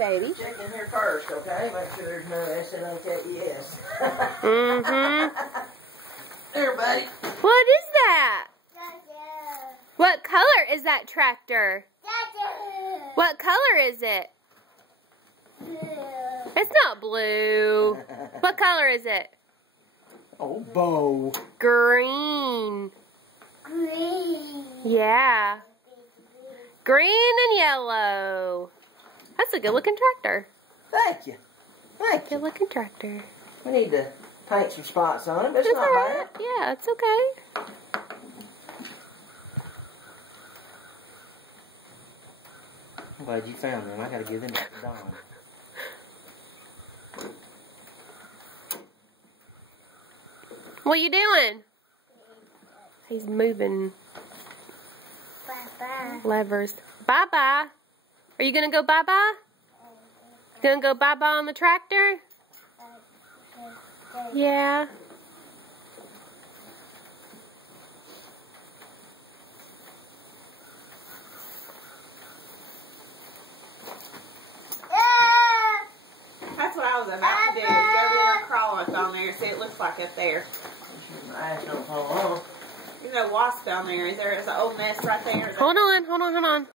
baby. Check in here first, okay? Make sure there's no SNOKES. There, buddy. What is that? What color is that tractor? What color is it? It's not blue. What color is it? Oh, Bo. Green. Green. Yeah. Green and yellow. That's a good looking tractor. Thank you. Thank you. Good looking tractor. We need to paint some spots on it, but it's It's not alright. bad. Yeah, it's okay. I'm glad you found them. I gotta give them back to Don. What you doing? He's moving Bye-bye. levers. Bye-bye. Are you going to go bye-bye? Going to go bye-bye on the tractor? Yeah. That's what I was about to do, is go over there and crawl up on there and see what it looks like up there. My ass don't fall off. There's no wasp down there. There's an old nest right there. Hold on.